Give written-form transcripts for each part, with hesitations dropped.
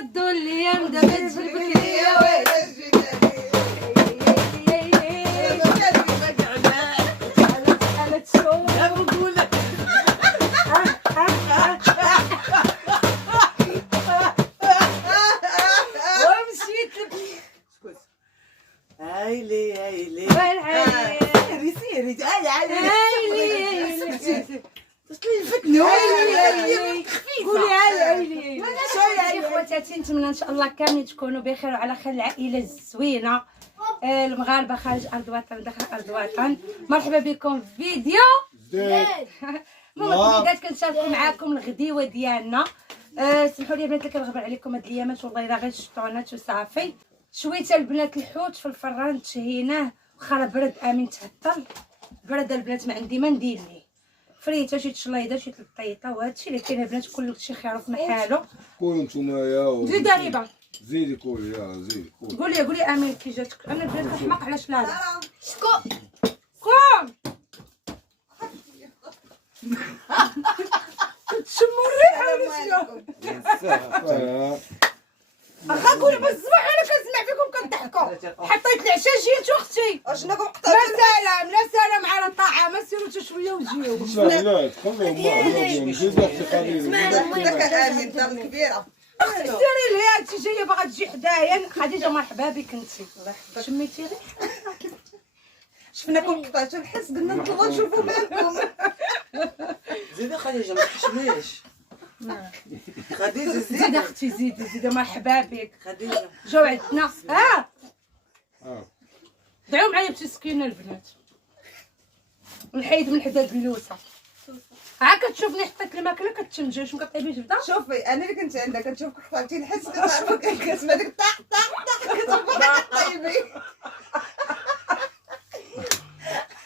ردوا الايام دابا تجيبك يا ويلي هايلي قولي هايلي شويه خواتاتي. نتمنى ان شاء الله كاملين تكونوا بخير وعلى خير. العائله الزوينه المغاربه خارج ارض الوطن داخل ارض الوطن، مرحبا بكم في فيديو جديد. المهم بدات كنشارك معاكم الغديوه ديالنا. سمحوا لي بنات كنغبر عليكم هاد الايامات والله الا غير شطونات وصافي. شويته البنات الحوت في الفران تشهيناه واخا برد امين تهطل برد البنات ما عندي ما ندير ليه فريته شي تشليضه شي تلطيطه وهادشي اللي كاين البنات كلشي خير في محالو. قولوا نتوما يا زيد ريبه زيدي قولي يا زيدي قولي امين كي جاتك. انا البنات كنحماق علاش لا شكون قوم تشموا الريحه ولا شنو؟ اخا قولوا بالصباح انا كنسمع فيكم كضحكوا. حطيت العشاء جيت اختي اشنو قطعت. لا سلام على الطعام سيروا حتى شويه وجيو. لا خليهم زيد اختي خليل لك امين الدار الكبيره اختي سيري لها انت جايه باغا تجي حدايا. خديجه مرحبا بك انتي شميتي ريحه شفناكم قطعتوا الحس قلنا نطلعوا نشوفوا بالكم. زيدي خديجه ما تحشميش. خديجه زيد اختي زيدي مرحبا بك خديجه جاو عندنا. دعوا معايا بشي سكينه البنات نحيد من حدا البلوسه. ها كتشوفني حطيت الماكله كتشمجي واش مكطيبيش بدا. شوفي انا اللي كنت عندك كنشوفك قطعتي الحس كتعرفك كتسمع ديك طاق طاق كتعرفك طيبي.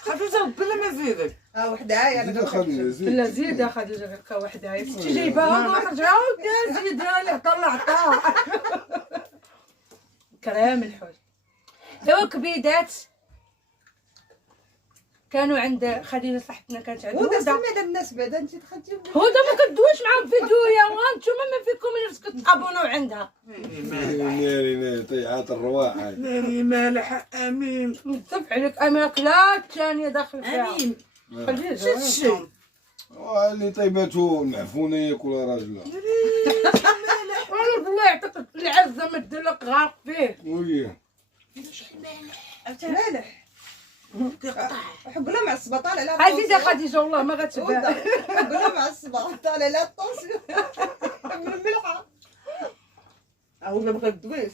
خديجه بلا ما زيدك وحده زيد خليل زيد لا زيد خديجه غير وحده هي ستي جايباها ورجعها وديها زيدها لي طلعتها كرام الحوت. ايوا كبيدات كانوا عند خديجه صاحبتنا كانت عند ودا هدى. سمي هذا الناس بعدا انت دخلتي هدى ما كدويش معاهم فيديويا وانتوما ما فيكم نفس كتابوناو عندها. ناري طيعات الرواح ناري مالح امين نتفق عليك اماكلات ثانيه داخل فيها امين خديجه شي اللي طيبته المعفونه ياكل راجلها والله الله يعطيك العزه ما دير لك غارق فيه. وياه مالح حق لها مع الصبا طالع لها عزيزه خديجه والله ما غتبان. حق لها مع الصبا طالع لها الطونسيون من الملحه ولا ما كدويش.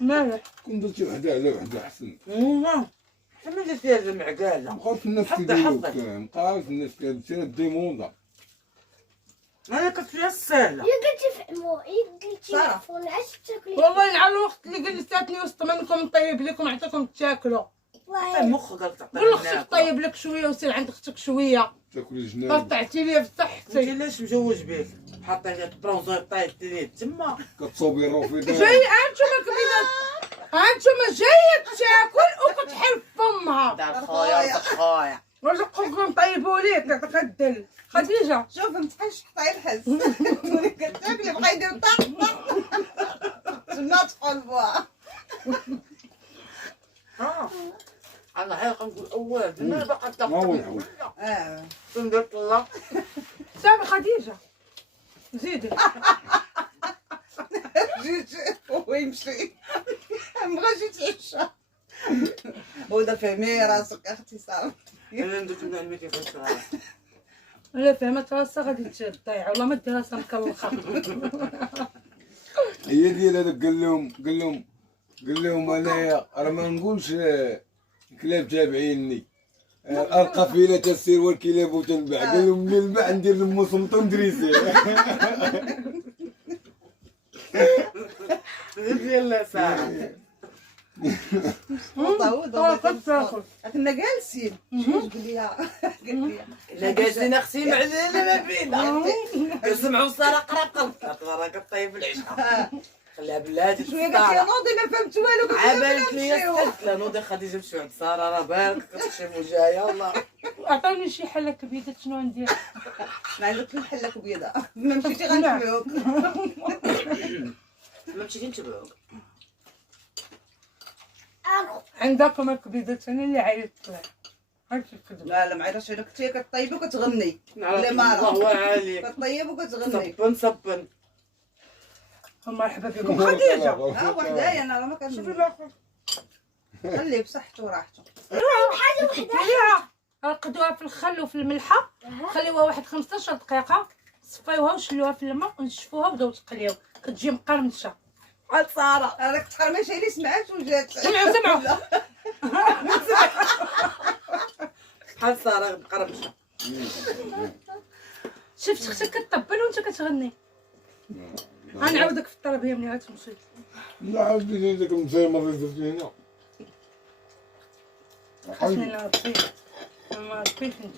مالح كون درتي وحده على وحده احسن. حنا اللي فيها المعقاله بقات الناس كيديروا بقات الناس كتسير ديموندا. انا كنت فيها السهله تفهموا تعرفوا العش تاكلي والله على الوقت اللي جلستاتني وسط منكم نطيب لكم نعطيكم تاكلوا. مخك تعطيني قول لختك طيب لك شويه وسير عند اختك شويه تاكلي جنان قطعتي لي في انت صحتي. علاش مجوج بيك حاطين لك برونزر طايبتي ليه تما كتصوبي الروفي جاي انتوما كبيدات انتوما جايه تاكل وكتحل فمها. دار خويا خويا رزقكم طيبوا ليك يعطيك الدل. خديجه شوف متحش قطعي الحس كتاكلي بقى يدير طاق طاق تما تدخل بوها. انا حقيقه نقول اول ما باقا ما هو تاخذ الحوت. ندير طلا صافي خديجه زيدي. جيت ويمشي مبغاش يتعشى. ودا فهمي راسك اختي صافي. انا ندير نعمل كيفاش لا فهمت راسها غادي تضيع والله ما دير راسها مكلخه. هي ديال هذاك قال لهم انايا راه ما نقولش كلاب تابعيني القافله تسير والكلاب تنبع. قال لهم من الباع ندير لهم صمتو ندريسي. ديال ساعه كنا جالسين قال لي لا جالسين اختي معلله ما بينا كنسمعوا الصلاه قراب قلبك راك طيب العشاء خليها بلاتي شويه قالت لي نوضي ما فهمت والو. عبالك ليا سالت لا نوضي خديجه مشيو عند ساره راه بارك كتشم وجايه والله. عطيني شي حله كبيده شنو ندير. ما عندك الحله كبيده ما مشيتي غنفعوك. ما مشيتي نتبعوك. عندكم الكبيدات انا اللي عيطت لها. هاك الكذب. لا ما عيطش عليك، انت كطيبي وكتغني. الله مارا عليك. كطيب وكتغني. صبن. مرحبا بكم خديجه. وحدايا انا راه ما شوفي كنشوف. الاخر. خليه بصحته وراحته. فيها رقدوها في الخل وفي الملحه، خليوها واحد 15 دقيقه، صفيوها وشلوها في الماء ونشفوها وبداو تقليو، كتجي مقرمشه. عاد ساره راك تحرميش علي سمعت وجات. سمعوا بحال ساره مقرمشه. شفت اختك كطبل وانت كتغني. غنعاودك في الطلبيه ملي غتمشي. لا عاودي ديك المصيمة اللي درتي هنا. خاصني نربي ما ربيش انت.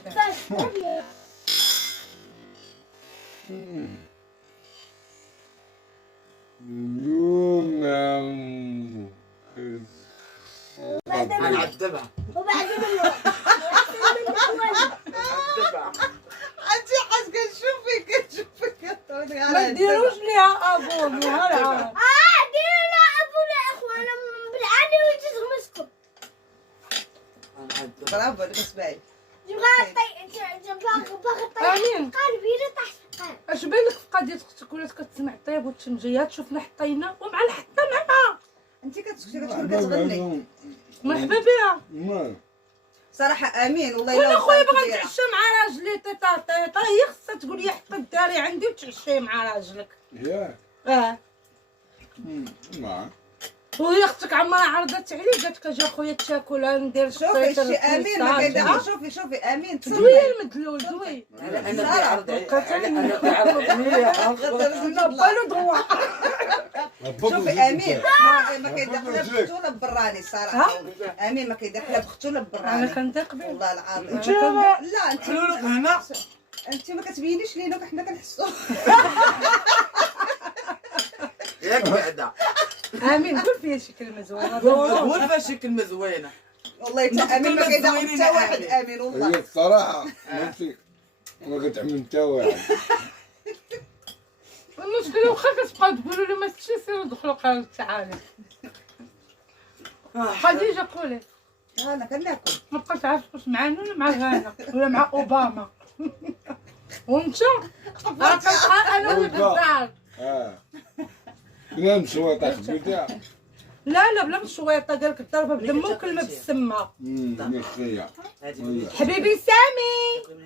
اليوم غنعذبها. وبعدين نعذبها. انت حاس كنشوفك ما ديروش ليها ابو نهار ديروا لا ابو لا اخوانا بالعادي وانت تغمسكم. غنعذبها. برافو عليك اسمعي. امين. قلبي لا تحت اش بالك في قضيه اختك ولات كتسمع الطيب والتمجيات، شفنا حطينا ومع الحطه معها. انت كتسكتي كتغني. مرحبا بها. ما صراحه امين والله وانا الا خويا بغا نتعشى مع راجلي تيتا تيتا، هي خصها تقول لي حطي الداري عندي وتعشي مع راجلك. ياك ما وهي اختك عمرها عرضت عليه قالت لك اجي اخويا تاكل ندير شوفي شي امين ما كيدعش. شوفي امين زوين المدلول زوين. انا اللي عرض عليا. بالو ضوا. شوفي امين ما كيدق لا بختو ولا براني صراحه. امين ما كيدق لا بختو ولا انا براني كنثق به. والله العظيم. انت لا انت هنا انت ما كتبينيش لينا وحنا كنحسوا. ياك بعدا. امين قول فيها شي كلمه زوينه. قول فيها شي كلمه زوينه. والله حتى امين ما كيدق حتى واحد امين والله. هي الصراحة ماشي ما كتعمل حتى واحد. المشكله واخا كتبقاو تقولوا لي ما تمشي سيروا دخلوا قالوا تعالي. خديجه قولي انا كناكل. ما بقاش عارف واش معانا ولا مع غانا ولا مع اوباما. وانت راه كنبقى انا اللي بالدار. لا مشويطة خبيتها. لا بلا مشويطه قال لك الضربه بدم وكلمه بالسمه. مخية. حبيبي سامي.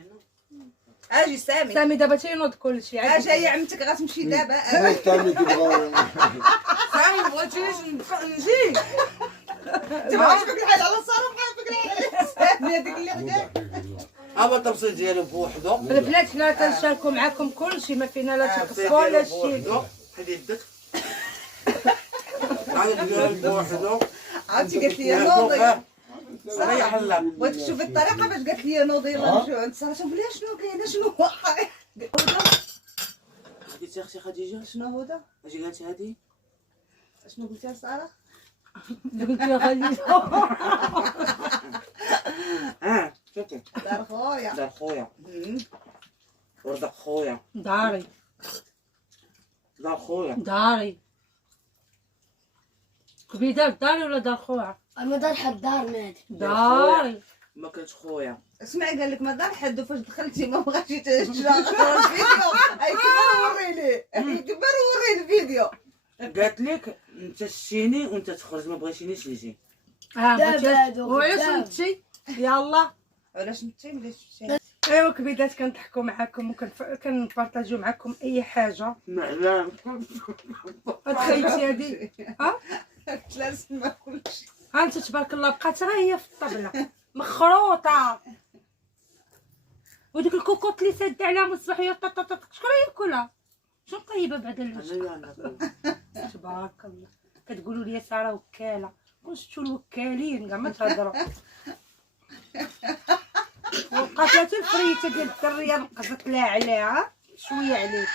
اجي سامي دابا تينوض كلشي. اجي يا عمتك غتمشي دابا. سامي كيبغاو. سامي بغيتينيش نجي. انت ما عرفتك الحال على الصراحه بحال سامي هذيك اللي حداك. هو التفصيل ديالو بوحدو. البنات حنا كنشاركوا معاكم كلشي، ما فينا لا تخصوا لا شي. حيد يدك. عاد ديالو بوحدو. عرفتي قالت لي نوضي. ريح الله. بغيت تشوف الطريقه باش قالت لي نوضي يلا نمشيو. انت صراحه بلي شنو كاينه شنو واقع. قلتي اختي خديجه شنو هدى؟ اجي قالت هادي. شنو قلتي يا ساره؟ قلت يا خديجه شوفي دار خويا. دار خويا ورزق خويا داري دار خويا داري كبيدات داري ولا دار خويا؟ انا دار حد دار مادي داري. ما كانش خويا. اسمعي قال لك ما دار حد وفاش دخلتي ما بغاش تشرا الفيديو. اي كبر وريني كبر وريني الفيديو. قالت لك انت تشيني وانت تخرج ما بغيتينيش نجي. وعلاش نمشي؟ يلا علاش نتي ملي شفتي؟ ايوا كبيدات كنضحكوا معاكم وكنبارطاجيو معاكم اي حاجه. معلام تخيلتي هادي قلت لها نسمع كلشي. ها انت تبارك الله بقات راه هي في الطبله مخروطه، وديك الكوكوط اللي ساده عليها من الصباح هي طاطا شكون ياكلها؟ شنو طيبه بعدا الوجه؟ تبارك الله. كتقولوا لي ساره وكاله، واش شفتوا الوكالين كاع ما تهضروا. وبقات لها الفريته ديال الدريه نقزت لها عليها شويه عليك.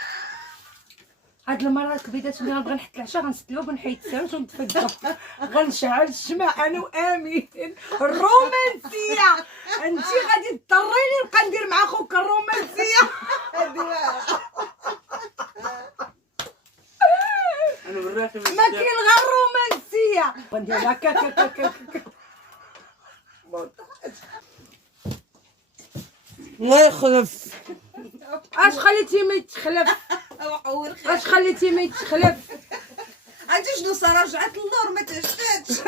هاد المره الكبيدات ملي غنبغي نحط العشاء غنسدلو ونحيد الساروت ونتفدى، غنشعل الشمع انا وامين. الرومانسيه انتي غادي تضطريني نبقى ندير مع خوك الرومانسيه. هادي انا اخي ما كاين غير الرومانسيه غندير هكا. الله يخلف. اش خليتي ما يتخلف؟ اش خليتي ما يتخلف؟ انت شنو صار رجعت للنور ما تعشتش.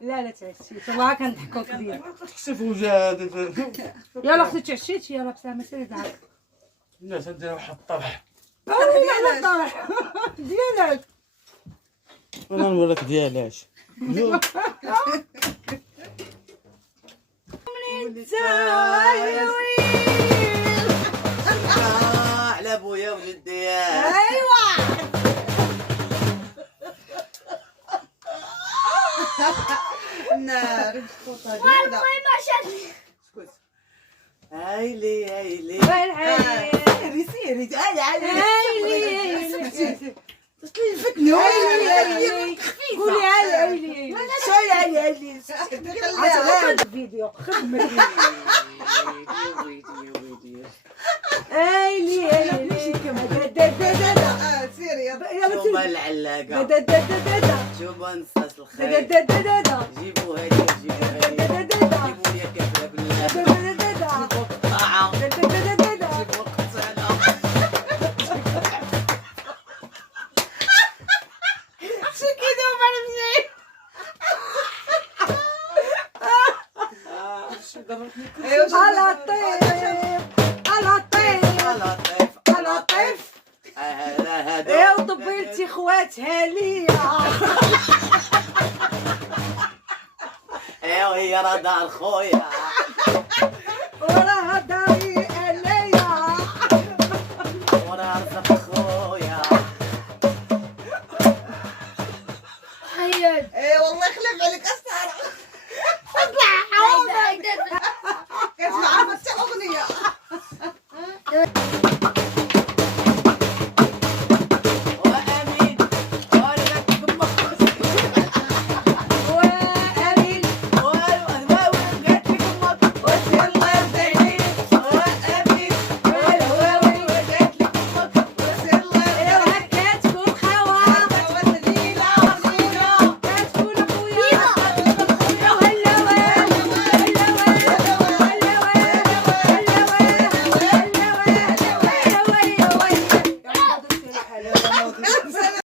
لا لا تعشيت والله كنضحكوا كبير. تكشف وجهك. يلا اختي تعشيتي يلا بسلامه سيري دارك. لا تندير واحد الطرح. ديالك طرح ديالك. انا نقول لك ديالاش. على ابويا وجدي. ايوا النار والله ما شفت. هايلي هايلي. وين عيني سيري سيري تعالي علي. فتني قولي عيلي شويه عيلي عشان الفيديو خدمة عيلي سيري شوفوا العلاقة. شوفوا نصاص الخير. جيبوا هدية جيبوا هدية. جيبوا لي كفلة بالله. جيبوا قطاعة. جيبوا قطعة. على طيف على طيف لطيف لطيف هذا يا وطبيلتي خواتها ليا ايوا هي راه دار خويا. وراها داري انايا وراه رزق خويا. حيد اي والله يخلف عليك السهرة. اطلع حوضك. كتسمع